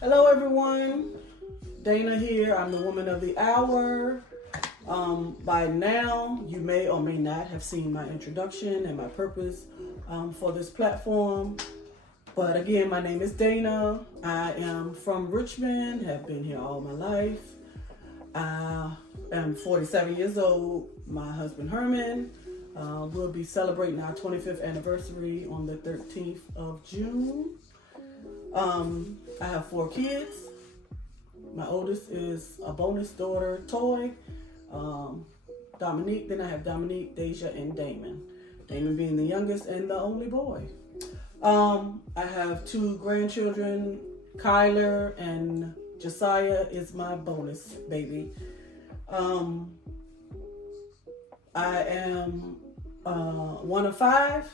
Hello everyone, Dana here. I'm the woman of the hour. By now, you may or may not have seen my introduction and my purpose for this platform. But again, my name is Dana. I am from Richmond, have been here all my life. I am 47 years old. My husband Herman will be celebrating our 25th anniversary on the 13th of June. I have 4 kids. My oldest is a bonus daughter, Toy, Dominique. Then I have Dominique, Deja, and Damon. Damon being the youngest and the only boy. I have 2 grandchildren, Kyler and Josiah is my bonus baby. I am one of 5.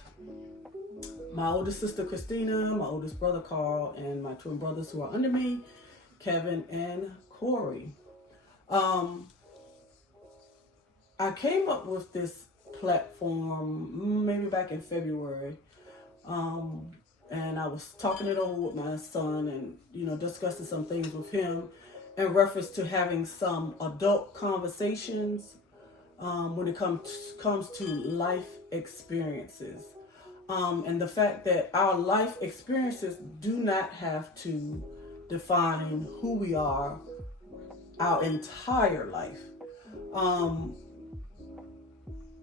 My oldest sister, Christina, my oldest brother, Carl, and my twin brothers who are under me, Kevin and Corey. I came up with this platform maybe back in February. And I was talking it over with my son and, discussing some things with him in reference to having some adult conversations when it comes to life experiences. And the fact that our life experiences do not have to define who we are our entire life.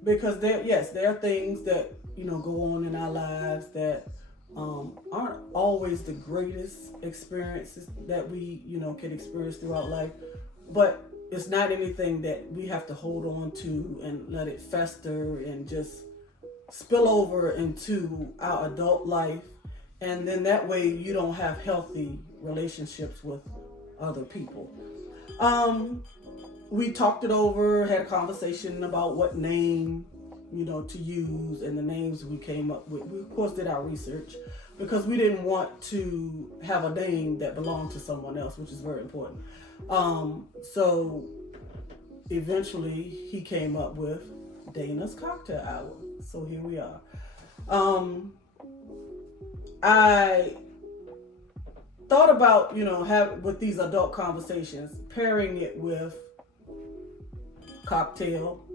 Because there are things that, go on in our lives that aren't always the greatest experiences that we, can experience throughout life. But it's not anything that we have to hold on to and let it fester and just spill over into our adult life, and then that way you don't have healthy relationships with other people. We talked it over, had a conversation about what name to use, and the names we came up with. We of course did our research because we didn't want to have a name that belonged to someone else, which is very important. So eventually he came up with Dana's Cocktail Hour. So here we are. I thought about, with these adult conversations, pairing it with cocktail,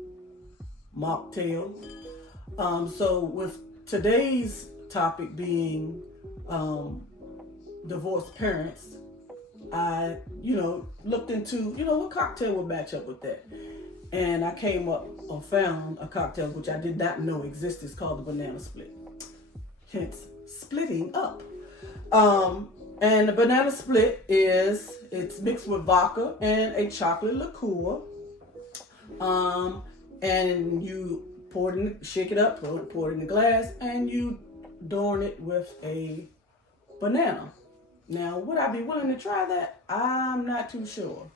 mocktail. So with today's topic being divorced parents, I, looked into, what cocktail would match up with that. And I came up or found a cocktail which I did not know existed. It's called the Banana Split. Hence, splitting up. And the Banana Split it's mixed with vodka and a chocolate liqueur. And you shake it up, pour it in the glass, and you adorn it with a banana. Now, would I be willing to try that? I'm not too sure.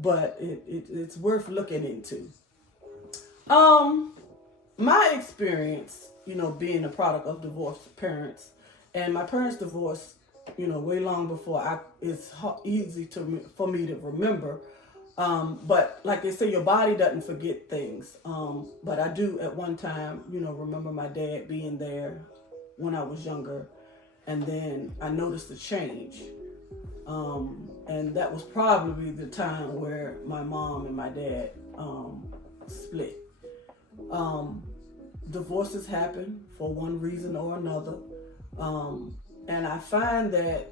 But it's worth looking into. My experience, being a product of divorced parents, and my parents divorced, way long before it's easy for me to remember. But like they say, your body doesn't forget things. But I do at one time, remember my dad being there when I was younger, and then I noticed a change. And that was probably the time where my mom and my dad split. Divorces happen for one reason or another. And I find that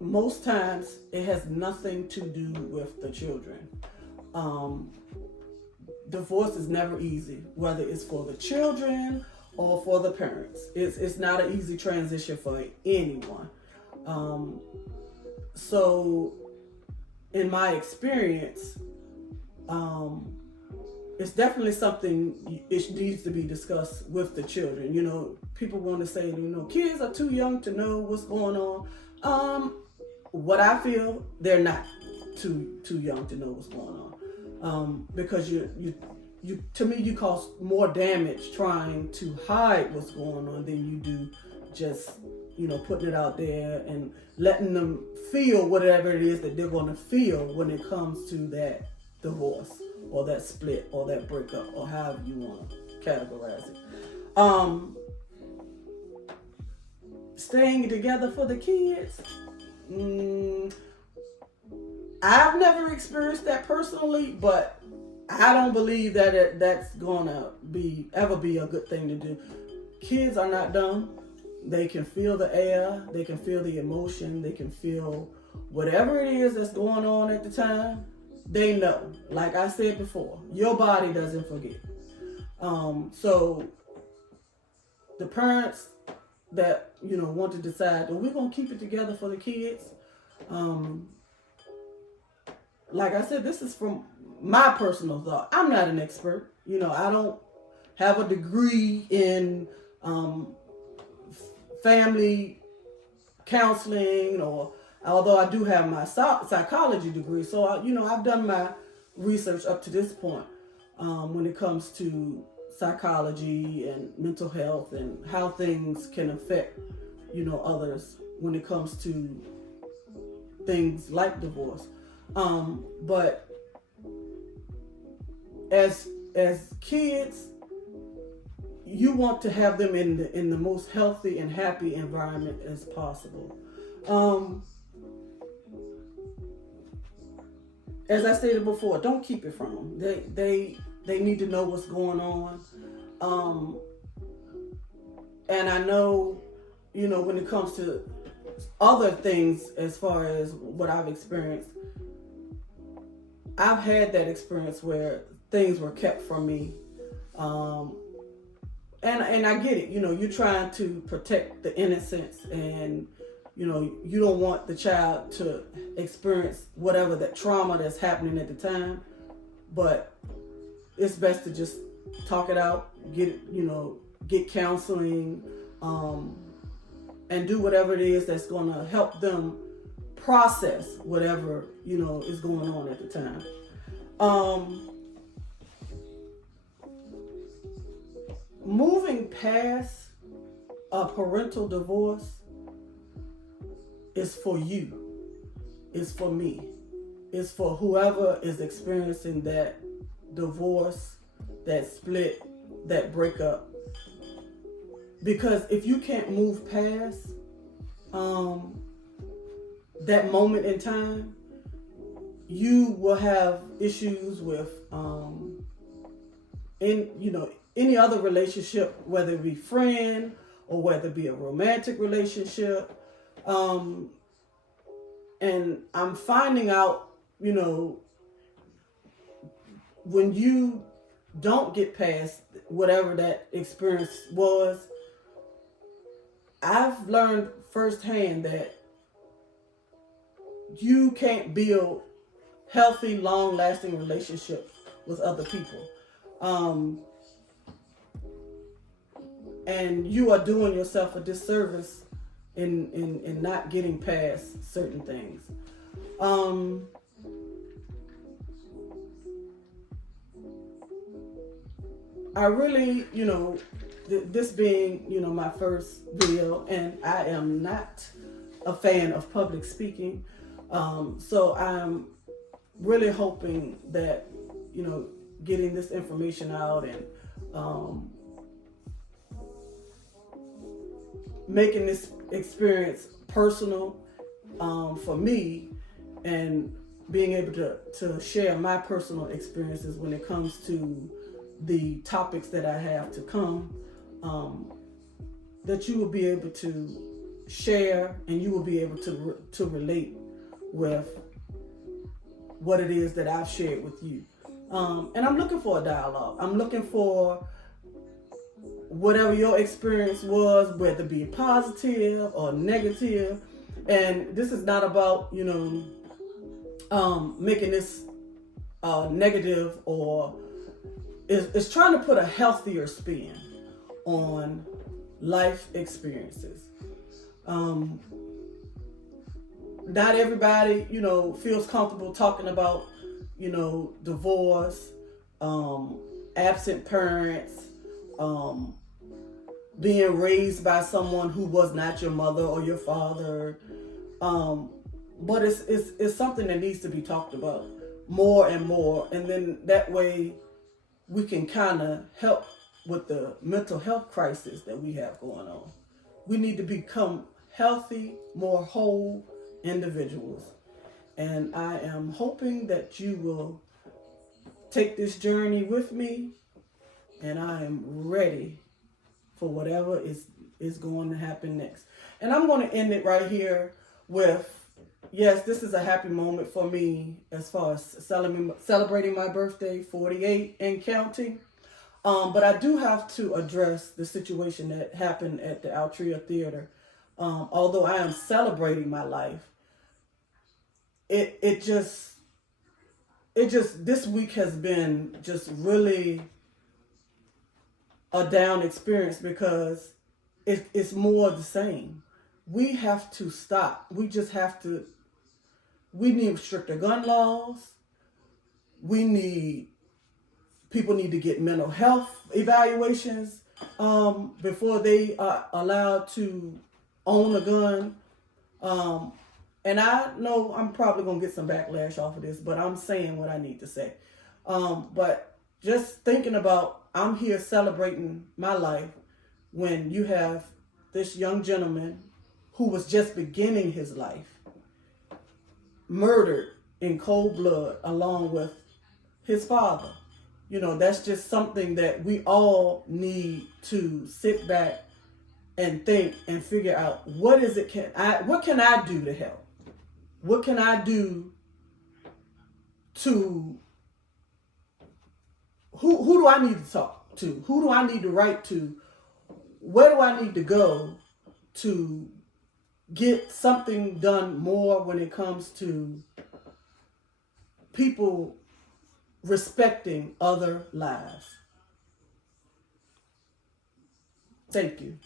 most times it has nothing to do with the children. Divorce is never easy, whether it's for the children or for the parents. It's not an easy transition for anyone. So in my experience, it's definitely something it needs to be discussed with the children. People want to say, kids are too young to know what's going on. What I feel, they're not too young to know what's going on. Because you to me, you cause more damage trying to hide what's going on than you do just putting it out there and letting them feel whatever it is that they're going to feel when it comes to that divorce or that split or that breakup or however you want to categorize it. staying together for the kids, I've never experienced that personally, but I don't believe that that's gonna ever be a good thing to do. Kids are not dumb. They can feel the air, they can feel the emotion, they can feel whatever it is that's going on at the time. They know. Like I said before, your body doesn't forget. So the parents that, want to decide, we're going to keep it together for the kids. Like I said, this is from my personal thought. I'm not an expert. I don't have a degree in family counseling, or although I do have my psychology degree. So, I've done my research up to this point when it comes to psychology and mental health and how things can affect, others when it comes to things like divorce. But as kids, you want to have them in the most healthy and happy environment as possible. As I stated before, don't keep it from them. They need to know what's going on. And I know, when it comes to other things, as far as what I've experienced, I've had that experience where things were kept from me. And I get it, you're trying to protect the innocence, and, you don't want the child to experience whatever that trauma that's happening at the time. But it's best to just talk it out, get counseling, and do whatever it is that's going to help them process whatever, is going on at the time. Moving past a parental divorce is for you. It's for me. It's for whoever is experiencing that divorce, that split, that breakup. Because if you can't move past that moment in time, you will have issues with any other relationship, whether it be friend or whether it be a romantic relationship. And I'm finding out, when you don't get past whatever that experience was, I've learned firsthand that you can't build healthy, long-lasting relationships with other people. And you are doing yourself a disservice in not getting past certain things. I really, this being, my first video, and I am not a fan of public speaking. So I'm really hoping that, getting this information out and making this experience personal for me, and being able to share my personal experiences when it comes to the topics that I have to come, that you will be able to share, and you will be able to relate with what it is that I've shared with you. And I'm looking for a dialogue. I'm looking for whatever your experience was, whether it be positive or negative. And this is not about, making this negative, or it's trying to put a healthier spin on life experiences. Not everybody, feels comfortable talking about, divorce, absent parents, being raised by someone who was not your mother or your father. But it's something that needs to be talked about more and more. And then that way we can kind of help with the mental health crisis that we have going on. We need to become healthy, more whole individuals. And I am hoping that you will take this journey with me, and I am ready for whatever is going to happen next. And I'm going to end it right here with, yes, this is a happy moment for me as far as celebrating my birthday, 48 and counting. But I do have to address the situation that happened at the Altria Theater. Although I am celebrating my life, it just this week has been just really a down experience because it's more of the same. We have to stop. We just have to. We need stricter gun laws. People need to get mental health evaluations before they are allowed to own a gun. And I know I'm probably going to get some backlash off of this, but I'm saying what I need to say. But just thinking about, I'm here celebrating my life when you have this young gentleman who was just beginning his life murdered in cold blood along with his father. You know, that's just something that we all need to sit back and think and figure out, what can I do to help? What can I do to, who do I need to talk to? Who do I need to write to? Where do I need to go to get something done more when it comes to people respecting other lives? Thank you.